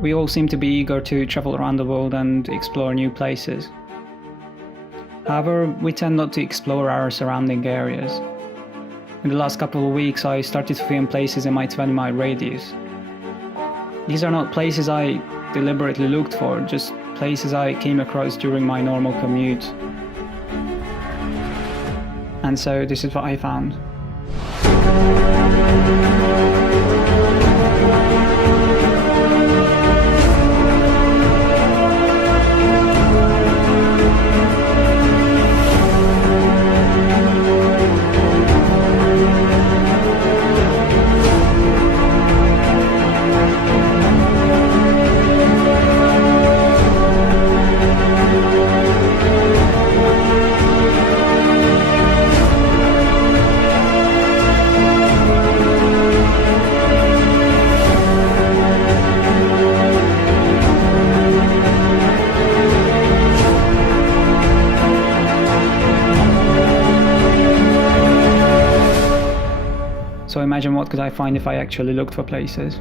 We all seem to be eager to travel around the world and explore new places. However, we tend not to explore our surrounding areas. In the last couple of weeks, I started to film places in my 20-mile radius. These are not places I deliberately looked for, just places I came across during my normal commute. And so this is what I found. So imagine what could I find if I actually looked for places.